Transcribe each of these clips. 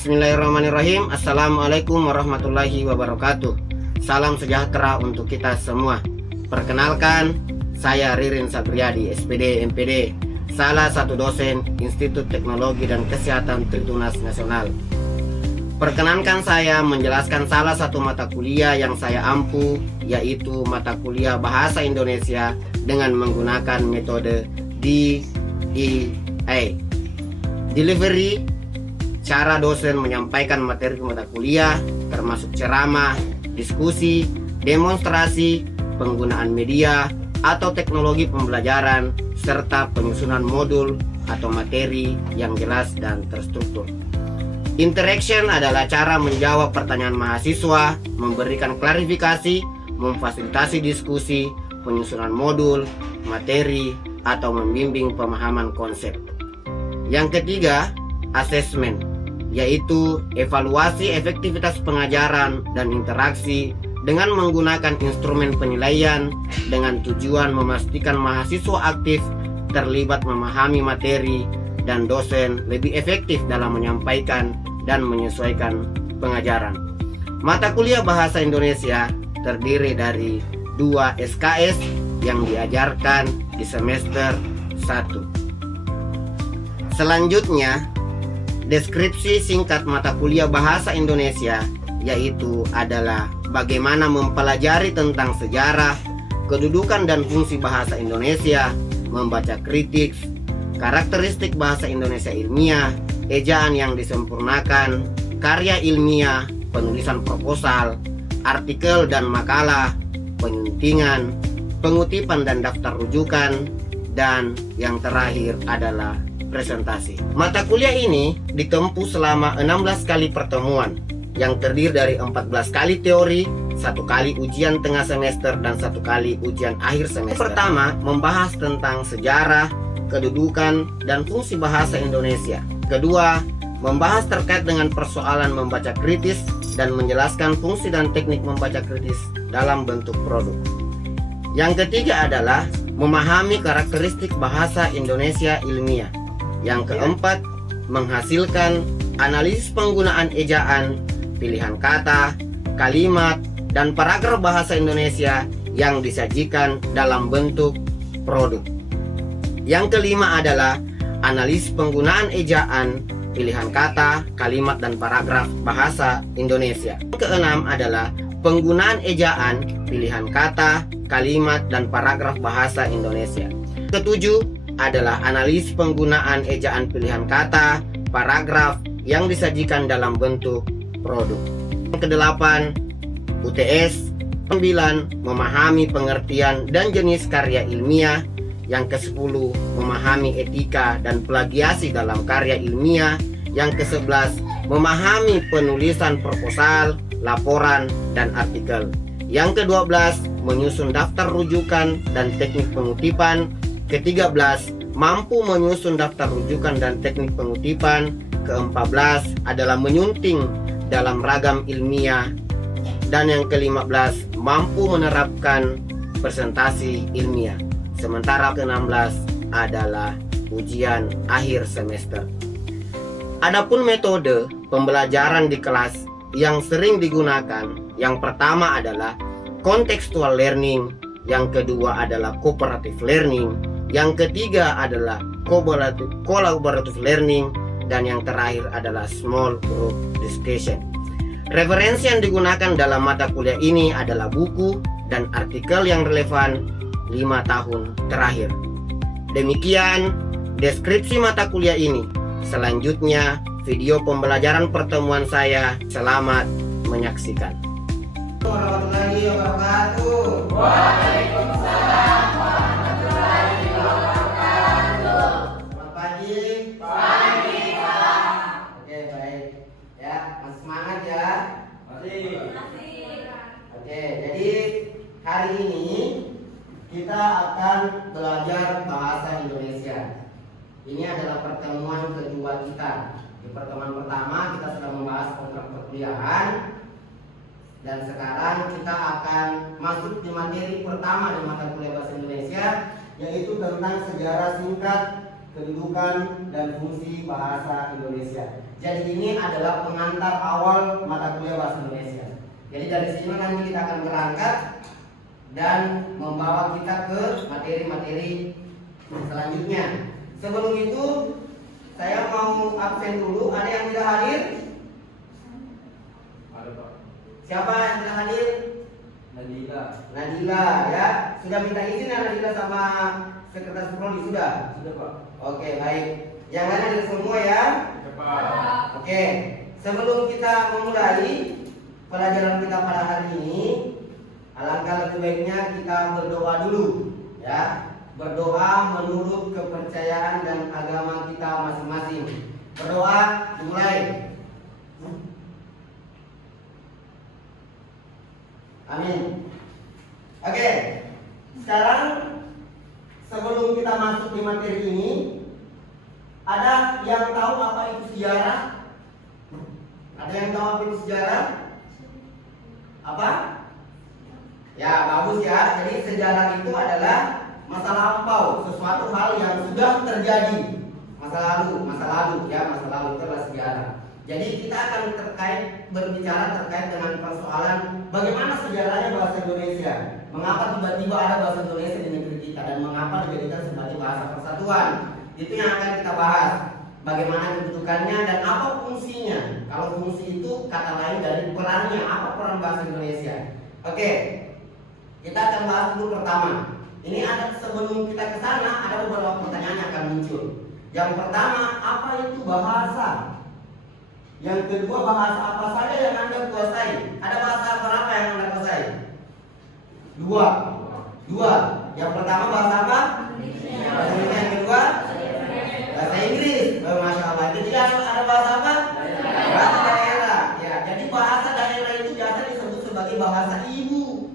Bismillahirrahmanirrahim. Assalamualaikum warahmatullahi wabarakatuh. Salam sejahtera untuk kita semua. Perkenalkan, saya Ririn Sabriadi, SPD MPD, salah satu dosen Institut Teknologi dan Kesehatan Tritunas Nasional. Perkenankan saya menjelaskan salah satu mata kuliah yang saya ampu, yaitu mata kuliah Bahasa Indonesia dengan menggunakan metode DEA. Delivery, cara dosen menyampaikan materi mata kuliah, termasuk ceramah, diskusi, demonstrasi, penggunaan media atau teknologi pembelajaran, serta penyusunan modul atau materi yang jelas dan terstruktur. Interaction adalah cara menjawab pertanyaan mahasiswa, memberikan klarifikasi, memfasilitasi diskusi, penyusunan modul, materi, atau membimbing pemahaman konsep. Yang ketiga, assessment, yaitu evaluasi efektivitas pengajaran dan interaksi dengan menggunakan instrumen penilaian dengan tujuan memastikan mahasiswa aktif terlibat memahami materi dan dosen lebih efektif dalam menyampaikan dan menyesuaikan pengajaran. Mata kuliah Bahasa Indonesia terdiri dari 2 SKS yang diajarkan di semester 1. Selanjutnya, deskripsi singkat mata kuliah Bahasa Indonesia yaitu adalah bagaimana mempelajari tentang sejarah, kedudukan dan fungsi bahasa Indonesia, membaca kritik, karakteristik bahasa Indonesia ilmiah, ejaan yang disempurnakan, karya ilmiah, penulisan proposal, artikel dan makalah, penyuntingan, pengutipan dan daftar rujukan, dan yang terakhir adalah presentasi. Mata kuliah ini ditempuh selama 16 kali pertemuan yang terdiri dari 14 kali teori, 1 kali ujian tengah semester, dan 1 kali ujian akhir semester. Pertama, membahas tentang sejarah, kedudukan, dan fungsi bahasa Indonesia. Kedua, membahas terkait dengan persoalan membaca kritis dan menjelaskan fungsi dan teknik membaca kritis dalam bentuk produk. Yang ketiga adalah memahami karakteristik bahasa Indonesia ilmiah. Yang keempat, menghasilkan analisis penggunaan ejaan, pilihan kata, kalimat, dan paragraf bahasa Indonesia yang disajikan dalam bentuk produk. Yang kelima adalah analisis penggunaan ejaan, pilihan kata, kalimat, dan paragraf bahasa Indonesia. Yang keenam adalah penggunaan ejaan, pilihan kata, kalimat, dan paragraf bahasa Indonesia. Ketujuh adalah analisis penggunaan ejaan pilihan kata, paragraf yang disajikan dalam bentuk produk. Yang kedelapan, UTS. 9, memahami pengertian dan jenis karya ilmiah. Yang ke-10, memahami etika dan plagiasi dalam karya ilmiah. Yang ke-11, memahami penulisan proposal, laporan, dan artikel. Yang ke-12, menyusun daftar rujukan dan teknik pengutipan. Ke-13, mampu menyusun daftar rujukan dan teknik pengutipan. Ke-14 adalah menyunting dalam ragam ilmiah. Dan yang ke-15, mampu menerapkan presentasi ilmiah. Sementara ke-16 adalah ujian akhir semester. Adapun metode pembelajaran di kelas yang sering digunakan, yang pertama adalah contextual learning, yang kedua adalah cooperative learning, yang ketiga adalah collaborative learning, dan yang terakhir adalah small group discussion. Referensi yang digunakan dalam mata kuliah ini adalah buku dan artikel yang relevan 5 tahun terakhir. Demikian deskripsi mata kuliah ini. Selanjutnya video pembelajaran pertemuan saya. Selamat menyaksikan. Warahmatullahi wabarakatuh. Waalaikumsalam warahmatullahi wabarakatuh. Selamat pagi. Pagi, Pak. Oke, baik. Ya, masih semangat ya. Masih. Oke, jadi hari ini kita akan belajar bahasa Indonesia. Ini adalah pertemuan kedua kita. Di pertemuan pertama kita sudah membahas kontrak perkuliahan, dan sekarang kita akan masuk di materi pertama di mata kuliah Bahasa Indonesia, yaitu tentang sejarah singkat kedudukan dan fungsi bahasa Indonesia. Jadi ini adalah pengantar awal mata kuliah bahasa Indonesia. Jadi dari sini nanti kita akan berangkat dan membawa kita ke materi-materi selanjutnya. Sebelum itu saya mau absen dulu. Ada yang tidak hadir? Ada Pak. Siapa yang tidak hadir? Nadila ya. Sudah minta izin ya Nadila sama sekretaris prodi sudah? Sudah Pak. Oke, baik. Yang lain hadir semua ya? Ya Pak. Oke. Sebelum kita memulai pelajaran kita pada hari ini, alangkah lebih baiknya kita berdoa dulu ya. Berdoa menurut kepercayaan dan agama kita masing-masing. Berdoa dimulai. Amin. Oke. Sekarang sebelum kita masuk di materi ini, ada yang tahu apa itu sejarah? Ada yang tahu apa itu sejarah? Apa? Ya, bagus ya. Jadi sejarah itu adalah masa lampau, sesuatu hal yang sudah terjadi. Masa lalu ya, masa lalu itu adalah sejarah. Jadi kita akan berbicara terkait dengan persoalan bagaimana sejarahnya bahasa Indonesia. Mengapa tiba-tiba ada bahasa Indonesia di negeri kita dan mengapa dijadikan sebagai bahasa persatuan. Itu yang akan kita bahas. Bagaimana kedudukannya dan apa fungsinya. Kalau fungsi itu kata lain dari perannya, apa peran bahasa Indonesia. Oke. Kita akan bahas dulu pertama. Ini ada sebelum kita ke sana ada beberapa pertanyaan yang akan muncul. Yang pertama, apa itu bahasa? Yang kedua, bahasa apa saja yang Anda kuasai? Ada bahasa berapa yang Anda kuasai? Dua. Yang pertama bahasa apa? Bahasa Indonesia. Yang kedua bahasa Inggris. Masya Allah. Jadi ada bahasa apa? Bahasa daerah. Ya, jadi bahasa daerah itu biasa disebut sebagai bahasa ibu.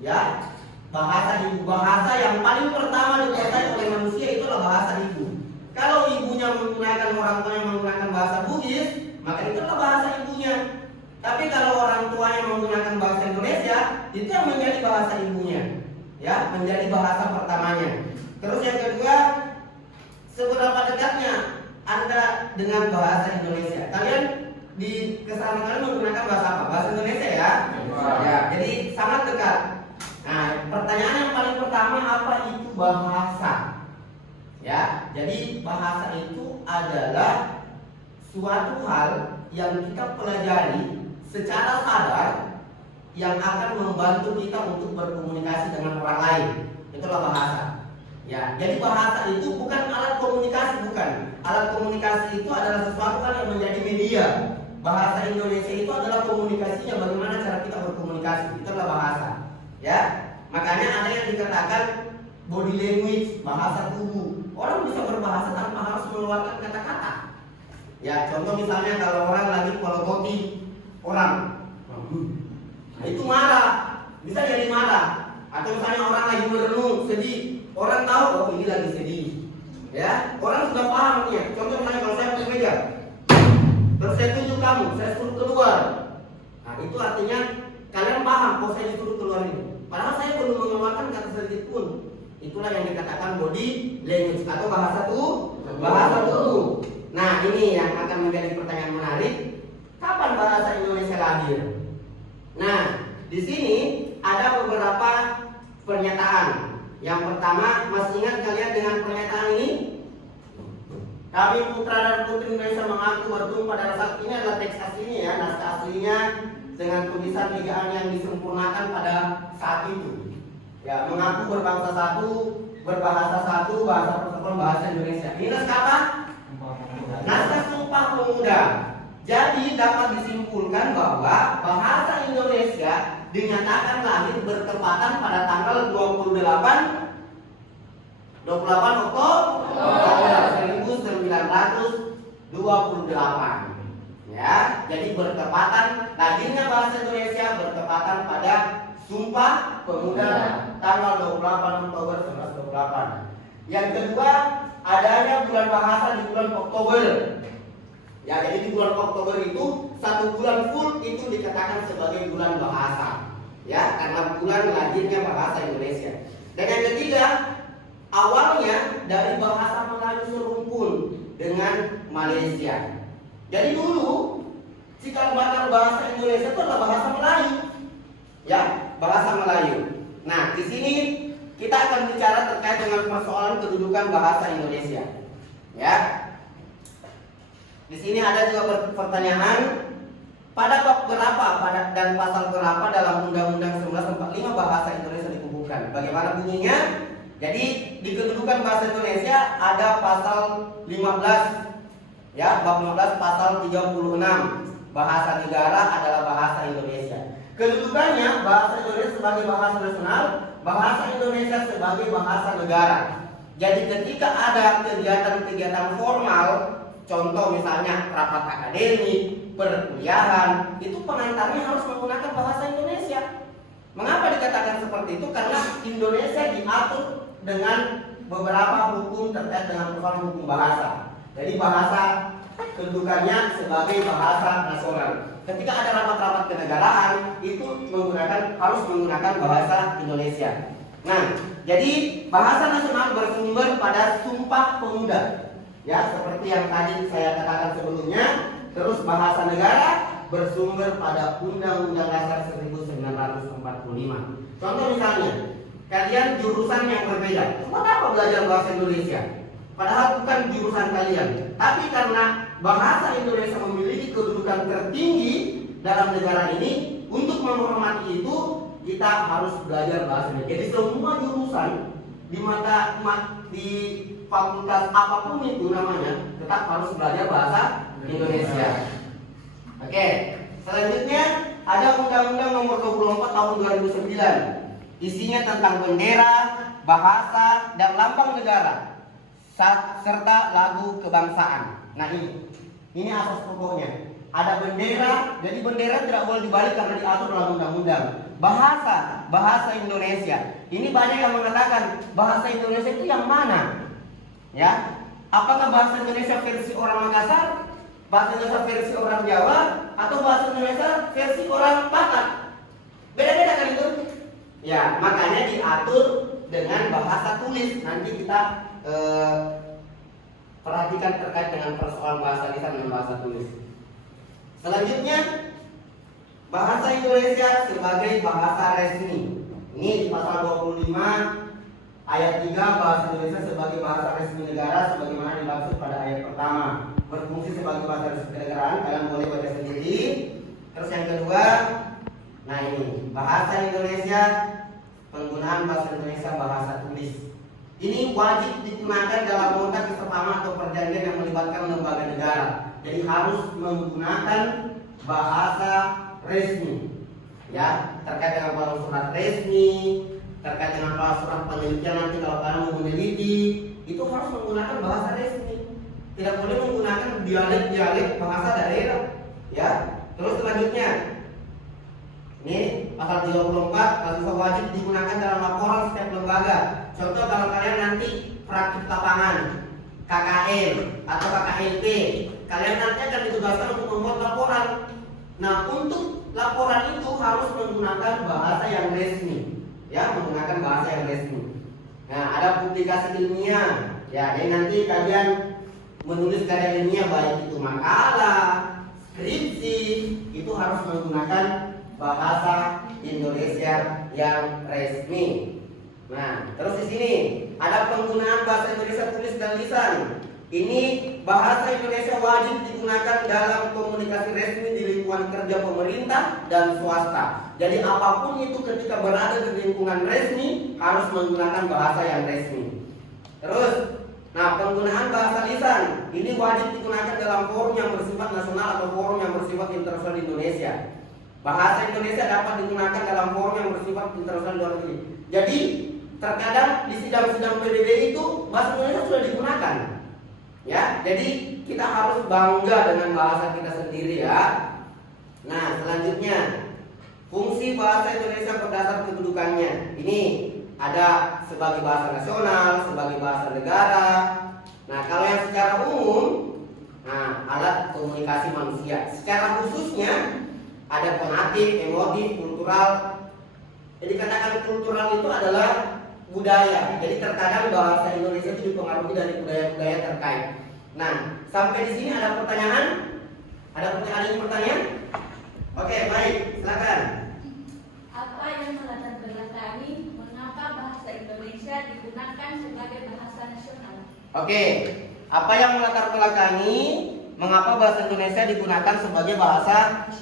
Ya, bahasa ibu, bahasa yang paling pertama dikuasai oleh manusia itu adalah bahasa ibu. Kalau ibunya menggunakan, orang tuanya menggunakan bahasa Bugis, maka itu adalah bahasa ibunya. Tapi kalau orang tuanya menggunakan bahasa Indonesia, itu yang menjadi bahasa ibunya, ya, menjadi bahasa pertamanya. Terus yang kedua, seberapa dekatnya Anda dengan bahasa Indonesia? Kalian di kesana kalian menggunakan bahasa apa? Bahasa Indonesia ya? Ya, jadi sangat dekat. Nah, pertanyaan yang paling pertama, apa itu bahasa? Ya, jadi bahasa itu adalah suatu hal yang kita pelajari secara sadar yang akan membantu kita untuk berkomunikasi dengan orang lain. Itulah bahasa. Ya, jadi bahasa itu bukan alat komunikasi, bukan. Alat komunikasi itu adalah sesuatu hal yang menjadi media. Bahasa Indonesia itu adalah komunikasinya, bagaimana cara kita berkomunikasi. Itulah bahasa. Ya, makanya ada yang dikatakan body language, bahasa tubuh. Orang bisa berbahasa tanpa harus mengeluarkan kata-kata. Ya, contoh misalnya kalau orang lagi pelototi orang, nah, itu marah, bisa jadi marah. Atau misalnya orang lagi merenung, sedih, orang tahu oh ini lagi sedih. Ya, orang sudah paham ya. Contoh misalnya kalau saya punya meja, terus saya tunjuk kamu, saya suruh keluar. Nah, itu artinya kalian paham, oh saya disuruh keluar ini. Padahal saya belum mengeluarkan kata sedikit pun. Itulah yang dikatakan body language atau bahasa tubuh. Nah, ini yang akan menjadi pertanyaan menarik. Kapan bahasa Indonesia lahir? Nah, di sini ada beberapa pernyataan. Yang pertama, masih ingat kalian dengan pernyataan ini? Kami putra dan putri Indonesia mengaku bertumpah darah satu. Ini adalah teks aslinya ya, naskah aslinya dengan tulisan ejaan yang disempurnakan pada saat itu. Ya, mengaku berbangsa satu, berbahasa satu, bahasa persatuan bahasa Indonesia. Ini naskah apa? Naskah Sumpah Pemuda. Jadi dapat disimpulkan bahwa bahasa Indonesia dinyatakan lahir bertepatan pada tanggal 28 Oktober 1928. Ya, jadi bertepatan lahirnya bahasa Indonesia bertepatan pada Sumpah Pemuda tanggal 28 Oktober 1928. Yang kedua, adanya bulan bahasa di bulan Oktober. Ya, jadi di bulan Oktober itu satu bulan full itu dikatakan sebagai bulan bahasa. Ya, karena bulan lahirnya bahasa Indonesia. Dan yang ketiga, awalnya dari bahasa Melayu serumpun dengan Malaysia. Jadi dulu cikal bakal bahasa Indonesia itu adalah bahasa Melayu, ya, bahasa Melayu. Nah, di sini kita akan bicara terkait dengan persoalan kedudukan bahasa Indonesia, ya. Di sini ada juga pertanyaan, pada bab berapa dan pasal berapa dalam Undang-Undang 1945 bahasa Indonesia dikukuhkan? Bagaimana bunyinya? Jadi di kedudukan bahasa Indonesia ada pasal 15, ya, bab 15 pasal 36, bahasa negara adalah bahasa Indonesia. Kedudukannya bahasa Indonesia sebagai bahasa nasional, bahasa Indonesia sebagai bahasa negara. Jadi ketika ada kegiatan-kegiatan formal, contoh misalnya rapat akademik, perkuliahan, itu pengantarnya harus menggunakan bahasa Indonesia. Mengapa dikatakan seperti itu? Karena Indonesia diatur dengan beberapa hukum terkait dengan persoalan hukum bahasa. Jadi bahasa kedudukannya sebagai bahasa nasional. Ketika ada rapat-rapat kenegaraan, itu harus menggunakan bahasa Indonesia. Nah, jadi bahasa nasional bersumber pada Sumpah Pemuda, ya, seperti yang tadi saya katakan sebelumnya. Terus bahasa negara bersumber pada Undang-Undang Dasar 1945. Contoh misalnya, kalian jurusan yang berbeda, buat apa belajar bahasa Indonesia? Padahal bukan jurusan kalian, tapi karena bahasa Indonesia memiliki kedudukan tertinggi dalam negara ini, untuk menghormati itu kita harus belajar bahasa Indonesia. Jadi semua jurusan di fakultas apapun itu namanya, tetap harus belajar bahasa Indonesia. Oke, selanjutnya ada Undang-Undang Nomor 24 Tahun 2009. Isinya tentang bendera, bahasa, dan lambang negara, serta lagu kebangsaan. Nah, ini asas pokoknya. Ada bendera, jadi bendera tidak boleh dibalik karena diatur dalam undang-undang. Bahasa Indonesia. Ini banyak yang mengatakan bahasa Indonesia itu yang mana? Ya, apakah bahasa Indonesia versi orang Makassar, bahasa Indonesia versi orang Jawa, atau bahasa Indonesia versi orang Batak? Beda-beda kan itu? Ya, makanya diatur dengan bahasa tulis. Nanti kita perhatikan terkait dengan persoalan bahasa lisan dan bahasa tulis. Selanjutnya, bahasa Indonesia sebagai bahasa resmi. Ini di pasal 25 ayat 3, bahasa Indonesia sebagai bahasa resmi negara sebagaimana dimaksud pada ayat pertama. Berfungsi sebagai bahasa resmi kenegaraan, kalian boleh baca sendiri. Terus yang kedua, nah ini bahasa Indonesia, penggunaan bahasa Indonesia bahasa tulis. Ini wajib digunakan dalam nota kesepahaman atau perjanjian yang melibatkan lembaga negara. Jadi harus menggunakan bahasa resmi. Ya, terkait dengan surat resmi, terkait dengan surat penelitian, nanti kalau kalian mau meneliti, itu harus menggunakan bahasa resmi. Tidak boleh menggunakan dialek-dialek bahasa daerah. Ya. Terus selanjutnya, ini pasal 34, mahasiswa wajib digunakan dalam laporan setiap lembaga. Contoh kalau kalian nanti praktik lapangan, KKN atau KKLP, kalian nanti akan ditugaskan untuk membuat laporan. Nah, untuk laporan itu harus menggunakan bahasa yang resmi, ya, menggunakan bahasa yang resmi. Nah, ada publikasi ilmiah, ya, jadi nanti kalian menulis karya ilmiah baik itu makalah, skripsi, itu harus menggunakan bahasa Indonesia yang resmi. Nah, terus di sini ada penggunaan bahasa Indonesia tulis dan lisan. Ini bahasa Indonesia wajib digunakan dalam komunikasi resmi di lingkungan kerja pemerintah dan swasta. Jadi apapun itu ketika berada di lingkungan resmi harus menggunakan bahasa yang resmi. Terus, nah, penggunaan bahasa lisan ini wajib digunakan dalam forum yang bersifat nasional atau forum yang bersifat internasional di Indonesia. Bahasa Indonesia dapat digunakan dalam forum yang bersifat internasional luar negeri. Jadi terkadang di sidang-sidang PBB itu bahasa Indonesia sudah digunakan. Ya, jadi kita harus bangga dengan bahasa kita sendiri, ya. Nah, selanjutnya fungsi bahasa Indonesia berdasar kedudukannya. Ini ada sebagai bahasa nasional, sebagai bahasa negara. Nah, kalau yang secara umum, nah, alat komunikasi manusia. Secara khususnya ada fonetik, emotif, kultural. Jadi katakan kultural itu adalah budaya. Jadi terkadang bahasa Indonesia itu dipengaruhi dari budaya-budaya terkait. Nah, sampai di sini ada pertanyaan? Ada yang bertanya? Oke, baik, silakan. Apa yang melatar belakangi mengapa bahasa Indonesia digunakan sebagai bahasa nasional? Oke, apa yang melatar belakangi mengapa bahasa Indonesia digunakan sebagai bahasa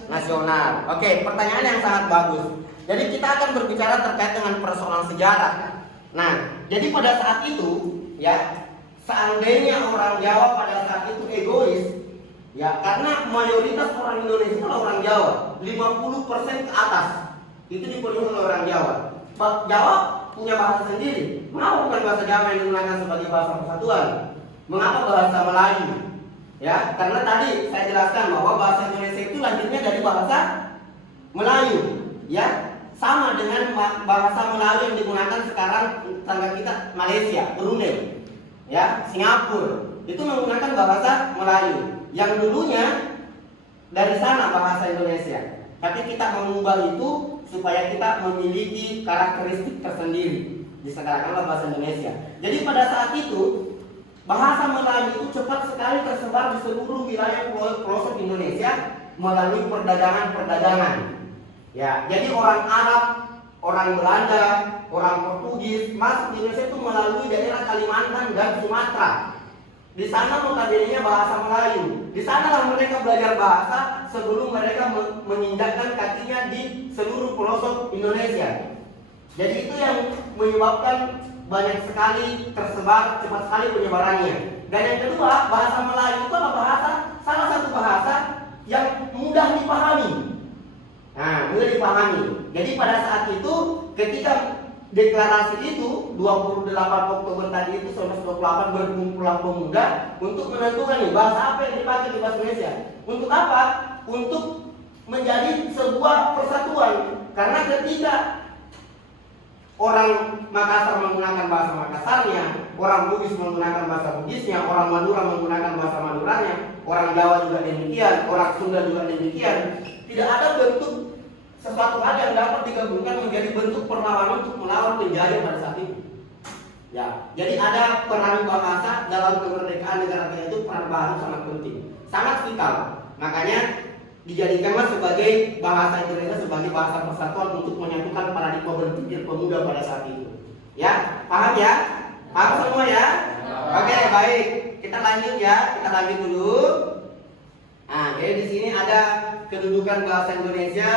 nasional? Oke, pertanyaan yang sangat bagus. Jadi kita akan berbicara terkait dengan persoalan sejarah. Nah, jadi pada saat itu, ya, seandainya orang Jawa pada saat itu egois, ya, karena mayoritas orang Indonesia adalah orang Jawa, 50% ke atas itu dipenuhi oleh orang Jawa. Jawa punya bahasa sendiri. Mengapa bukan bahasa Jawa yang digunakan sebagai bahasa persatuan? Mengapa bahasa Melayu? Ya, karena tadi saya jelaskan bahwa bahasa Indonesia itu lahirnya dari bahasa Melayu, ya, sama dengan bahasa Melayu yang digunakan sekarang tetangga kita Malaysia, Brunei, ya, Singapura, itu menggunakan bahasa Melayu yang dulunya dari sana bahasa Indonesia. Tapi kita mengubah itu supaya kita memiliki karakteristik tersendiri, disegerakanlah bahasa Indonesia. Jadi pada saat itu bahasa Melayu itu cepat sekali tersebar di seluruh wilayah pelosok Indonesia melalui perdagangan-perdagangan. Ya, jadi orang Arab, orang Belanda, orang Portugis masuk di Indonesia itu melalui daerah Kalimantan dan Sumatera. Di sana notabene bahasa Melayu. Di sanalah mereka belajar bahasa sebelum mereka menginjakkan kakinya di seluruh pelosok Indonesia. Jadi itu yang menyebabkan banyak sekali tersebar, cepat sekali penyebarannya. Dan yang kedua, bahasa Melayu itu adalah salah satu bahasa yang mudah dipahami. Nah, mudah dipahami. Jadi pada saat itu ketika deklarasi itu 28 Oktober tadi itu 1928 berkumpulan pemuda untuk menentukan nih bahasa apa yang dipakai di bahasa Indonesia. Untuk apa? Untuk menjadi sebuah persatuan. Karena ketika orang Makassar menggunakan bahasa Makassarnya, orang Bugis menggunakan bahasa Bugisnya, orang Madura menggunakan bahasa Maduranya, orang Jawa juga demikian, orang Sunda juga demikian. Tidak ada bentuk sesuatu hal yang dapat digabungkan menjadi bentuk perlawanan untuk melawan penjajah pada saat itu. Ya, jadi ada peran bahasa dalam kemerdekaan negara kita itu, peran bahasa sangat penting, sangat vital. Makanya dijadikanlah sebagai bahasa Indonesia sebagai bahasa persatuan untuk menyatukan paradigma berpikir pemuda pada saat itu. Ya, paham ya? Paham semua ya? Oke, baik. Kita lanjut ya. Kita lanjut dulu. Nah, jadi di sini ada kedudukan bahasa Indonesia,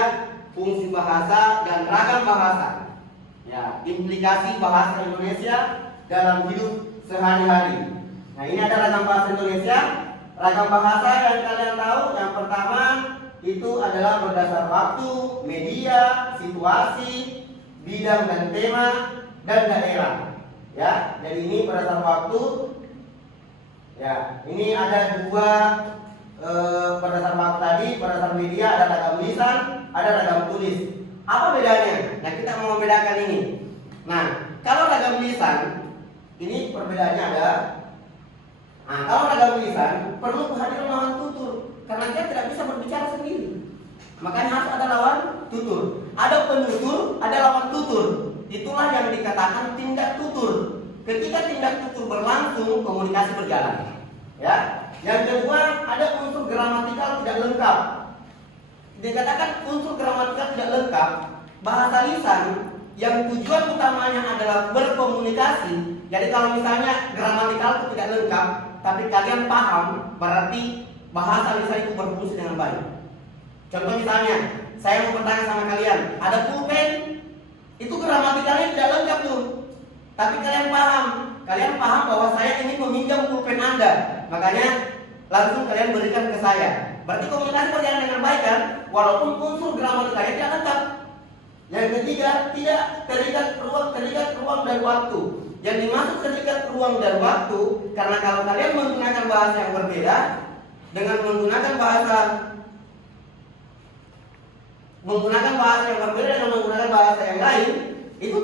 fungsi bahasa dan ragam bahasa. Ya, implikasi bahasa Indonesia dalam hidup sehari-hari. Nah, ini ada ragam bahasa Indonesia. Ragam bahasa yang kalian tahu, yang pertama itu adalah berdasar waktu, media, situasi, bidang dan tema, dan daerah. Ya, jadi ini berdasar waktu. Ya, ini ada dua berdasar waktu tadi, berdasar media ada ragam lisan, ada ragam tulis. Apa bedanya? Nah, kita mau membedakan ini. Nah, kalau ragam lisan, ini perbedaannya ada. Nah, kalau ragam lisan perlu kehadiran lawan tutur karena dia tidak bisa berbicara sendiri. Makanya harus ada lawan tutur. Ada penutur, ada lawan tutur. Itulah yang dikatakan tindak tutur. Ketika tindak tutur berlangsung, komunikasi berjalan. Ya. Yang kedua, ada unsur gramatikal tidak lengkap. Dikatakan unsur gramatikal tidak lengkap, bahasa lisan yang tujuan utamanya adalah berkomunikasi. Jadi kalau misalnya gramatikal itu tidak lengkap, tapi kalian paham, berarti bahasa lisan itu berfungsi dengan baik. Contoh misalnya, saya mau bertanya sama kalian, ada pulpen, itu gramatikalnya tidak lengkap tuh. Tapi kalian paham bahwa saya ini meminjam pulpen Anda. Makanya langsung kalian berikan ke saya. Berarti komunikasi berjalan dengan baik kan? Walaupun unsur gramatikanya tidak lengkap. Yang ketiga, tidak terikat ruang dan waktu. Yang dimaksud terikat ruang dan waktu, karena kalau kalian menggunakan bahasa yang berbeda dengan menggunakan bahasa yang berbeda dengan menggunakan bahasa yang lain, itu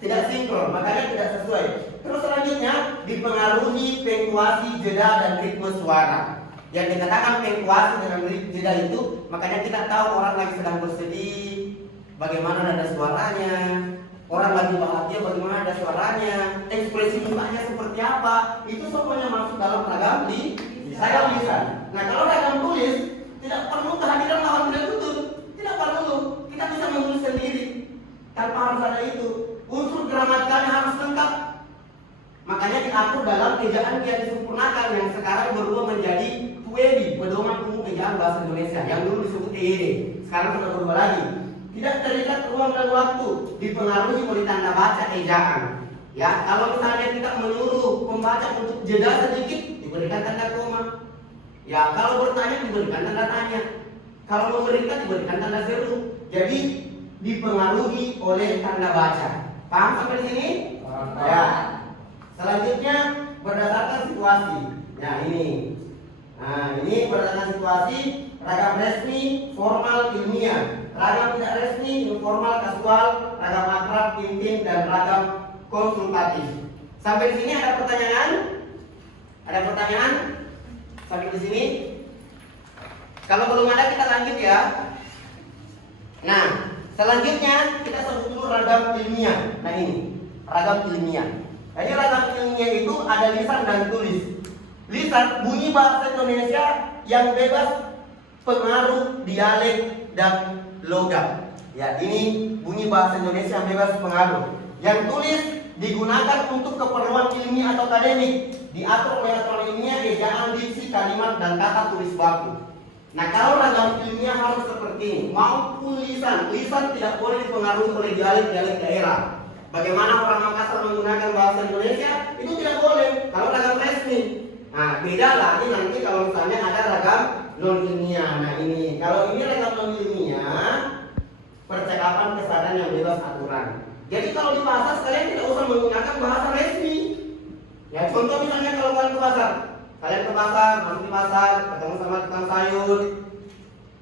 tidak sinkron, makanya tidak sesuai. Terus selanjutnya dipengaruhi pengkuasi jeda dan ritme suara. Yang dikatakan pengkuasi dengan jeda itu, makanya kita tahu orang lagi sedang bersedih, bagaimana nada suaranya, Orang lagi bahagia bagaimana ada suaranya, ekspresi mukanya seperti apa, itu semuanya masuk dalam ragam lisan. Nah kalau ragam tulis, tidak perlu kehadiran lawan tidak tutur, tidak perlu, kita bisa menulis sendiri tanpa harus ada itu. Unsur gramatikalnya harus lengkap. Makanya diatur dalam ejaan yang disempurnakan yang sekarang berubah menjadi PUED, Pedoman Umum Ejaan Bahasa Indonesia, yang dulu disebut EYD, sekarang sudah berubah lagi. Tidak terikat ruang dan waktu, dipengaruhi oleh tanda baca ejaan. Ya, kalau misalnya kita menyuruh pembaca untuk jeda sedikit, diberikan tanda koma. Ya, kalau bertanya diberikan tanda tanya. Kalau memberikan diberikan tanda seru. Jadi dipengaruhi oleh tanda baca. Paham sampai sini? Ya. Selanjutnya berdasarkan situasi. Nah ini berdasarkan situasi, ragam resmi, formal, ilmiah. Ragam tidak resmi, informal, kasual, ragam akrab, intim, dan ragam konsultatif. Sampai di sini ada pertanyaan? Ada pertanyaan? Sampai di sini? Kalau belum ada kita lanjut ya. Nah, selanjutnya kita sebut dulu ragam ilmiah. Nah ini, ragam ilmiah. Jadi ragam ilmiah itu ada lisan dan tulis. Lisan bunyi bahasa Indonesia yang bebas pengaruh dialek dan logam. Ya, ini bunyi bahasa Indonesia yang bebas pengaruh. Yang tulis digunakan untuk keperluan ilmiah atau akademik, diatur oleh aturan ilmiah, ejaan, diksi, kalimat, dan kata tulis baku. Nah, kalau ragam ilmiah harus seperti ini, maupun lisan tidak boleh dipengaruhi oleh dialek daerah. Bagaimana orang Makassar menggunakan bahasa Indonesia itu tidak boleh kalau ragam resmi. Nah, beda lagi nanti kalau misalnya ada ragam non ilmiah. Nah ini, kalau ini ragam non ilmiah, percakapan kesadaran yang bebas aturan. Jadi kalau di pasar kalian tidak usah menggunakan bahasa resmi. Ya contoh misalnya kalau kalian ke pasar, masuk di pasar, ketemu sama tukang sayur.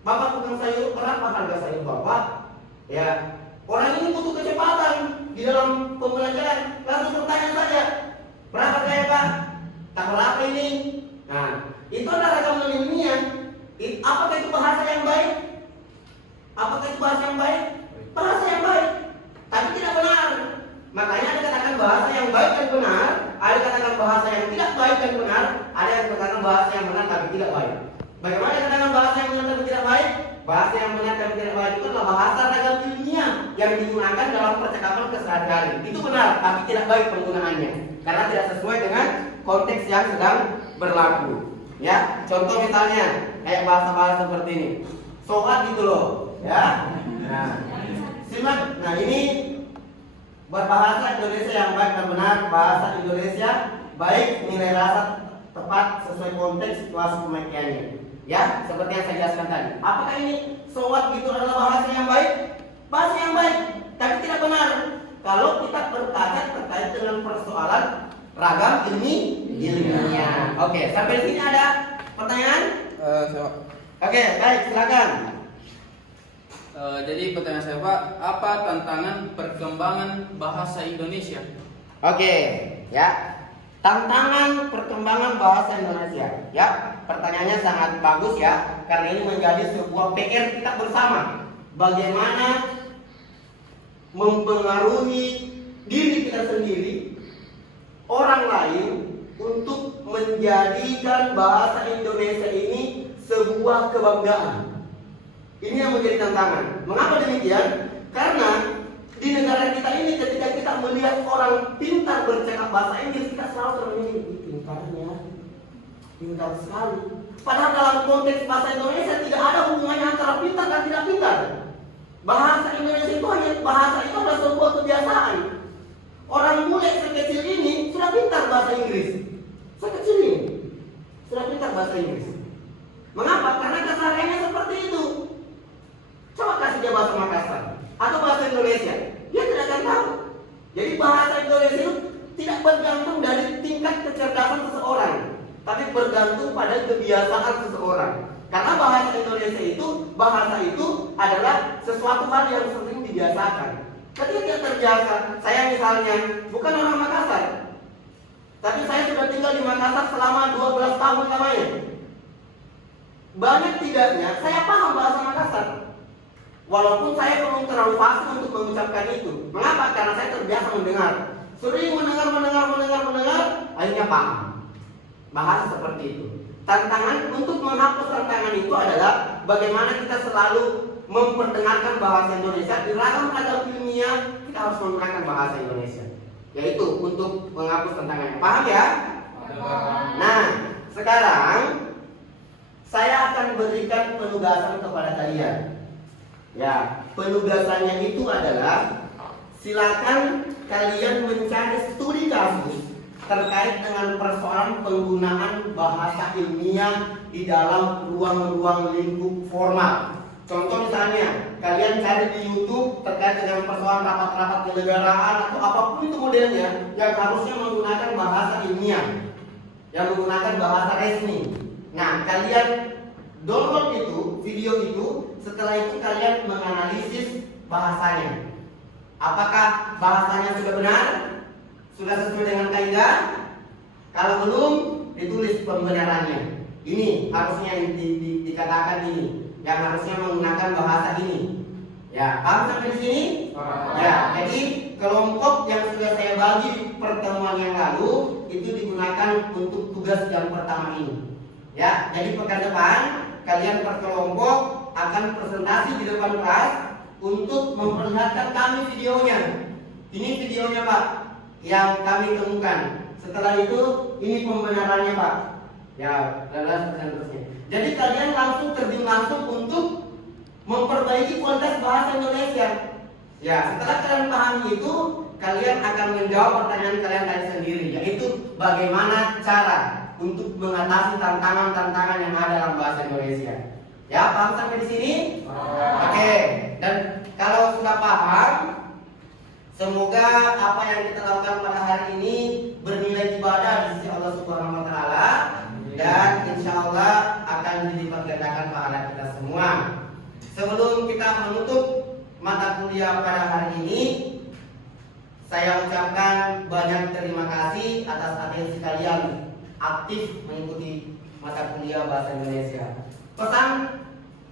Bapak tukang sayur, berapa harga sayur bapak? Ya, orang ini butuh kecepatan di dalam pembelajaran, langsung bertanya saja, berapa harganya pak? Tak berapa ini? Nah, itu adalah ragam non ilmiah. Apakah itu bahasa yang baik? Apakah itu bahasa yang baik? Bahasa yang baik, tapi tidak benar. Makanya ada katakan bahasa yang baik dan benar, ada katakan bahasa yang tidak baik dan benar, ada yang katakan bahasa yang benar tapi tidak baik. Bagaimana katakan bahasa yang benar tapi tidak baik? Bahasa yang benar tapi tidak baik itu adalah bahasa ragam ilmiah yang digunakan dalam percakapan kesehari-hari. Itu benar, tapi tidak baik penggunaannya karena tidak sesuai dengan konteks yang sedang berlaku. Ya, contoh misalnya kayak bahasa-bahasa seperti ini, sobat gitu loh, ya. Nah, simak. Nah ini berbahasa Indonesia yang baik dan benar, bahasa Indonesia baik, nilai rasa tepat sesuai konteks situasi pemakaiannya. Ya, seperti yang saya jelaskan tadi. Apakah ini sobat gitu adalah bahasa yang baik? Bahasa yang baik, tapi tidak benar. Kalau kita berkaca terkait dengan persoalan ragam ilmiah. Oke, sampai sini ada pertanyaan? Oke, baik, silakan. Jadi pertanyaan saya Pak, apa tantangan perkembangan bahasa Indonesia? Oke, ya. Tantangan perkembangan bahasa Indonesia. Ya, pertanyaannya sangat bagus ya, karena ini menjadi sebuah PR kita bersama. Bagaimana mempengaruhi diri kita sendiri, orang lain untuk menjadikan bahasa Indonesia ini sebuah kebanggaan. Ini yang menjadi tantangan. Mengapa demikian? Karena di negara kita ini ketika kita melihat orang pintar bercakap bahasa Inggris, kita selalu termenung, pintarnya, pintar sekali. Padahal dalam konteks bahasa Indonesia tidak ada hubungannya antara pintar dan tidak pintar. Bahasa Indonesia itu adalah sebuah kebiasaan. Orang bule sekecil ini sudah pintar bahasa Inggris. Sekecil ini sudah pintar bahasa Inggris. Mengapa? Karena kesehariannya seperti itu. Coba kasih dia bahasa Makassar atau bahasa Indonesia, dia tidak akan tahu. Jadi bahasa Indonesia itu tidak bergantung dari tingkat kecerdasan seseorang, tapi bergantung pada kebiasaan seseorang. Karena bahasa Indonesia itu adalah sesuatu hal yang sering dibiasakan. Ketika dia terbiasa, saya misalnya bukan orang Makassar, tapi saya sudah tinggal di Makassar selama 12 tahun lamanya. Banyak tidaknya saya paham bahasa Makassar. Walaupun saya belum terlalu fasih untuk mengucapkan itu. Mengapa? Karena saya terbiasa mendengar. Sering mendengar, akhirnya paham. Bahasa seperti itu. Tantangan untuk menghapus tantangan itu adalah bagaimana kita selalu memperdengarkan bahasa Indonesia di dalam kata ilmiah, kita harus menggunakan bahasa Indonesia. Yaitu untuk menghapus tantangannya. Paham ya? Nah, sekarang saya akan berikan penugasan kepada kalian. Ya, penugasannya itu adalah silakan kalian mencari studi kasus terkait dengan persoalan penggunaan bahasa ilmiah di dalam ruang-ruang lingkup formal. Contoh misalnya, kalian cari di YouTube terkait dengan persoalan rapat-rapat kenegaraan atau apapun itu modelnya yang harusnya menggunakan bahasa ilmiah, yang menggunakan bahasa resmi. Nah, kalian download itu, video itu, setelah itu kalian menganalisis bahasanya. Apakah bahasanya sudah benar? Sudah sesuai dengan kaidah? Kalau belum, ditulis pembenarannya. Ini harusnya dikatakan ini, yang harusnya menggunakan bahasa ini. Ya, paham sampai di sini? Ya, jadi kelompok yang sudah saya bagi di pertemuan yang lalu itu digunakan untuk tugas yang pertama ini. Ya, jadi pekan depan kalian per kelompok akan presentasi di depan kelas untuk memperlihatkan kami videonya. Ini videonya Pak, yang kami temukan. Setelah itu ini pembenarannya Pak. Ya, dan seterusnya. Jadi kalian langsung terjun langsung untuk memperbaiki kualitas bahasa Indonesia. Ya, setelah kalian pahami itu, kalian akan menjawab pertanyaan kalian tadi sendiri, yaitu bagaimana cara untuk mengatasi tantangan-tantangan yang ada dalam bahasa Indonesia. Ya, paham sampai di sini? Oke. Dan kalau sudah paham, semoga apa yang kita lakukan pada hari ini bernilai ibadah di sisi Allah Subhanahu wa taala dan insya Allah akan dilipat gandakan pahala kita semua. Sebelum kita menutup mata kuliah pada hari ini, saya ucapkan banyak terima kasih atas atensi kalian aktif mengikuti mata kuliah bahasa Indonesia. Pesan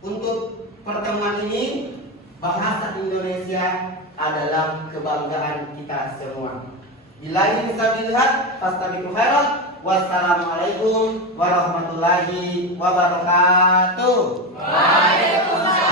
untuk pertemuan ini, bahasa Indonesia adalah kebanggaan kita semua. Billahi taufiq, fastabiqul khairat. Wassalamualaikum warahmatullahi wabarakatuh. Waalaikumsalam.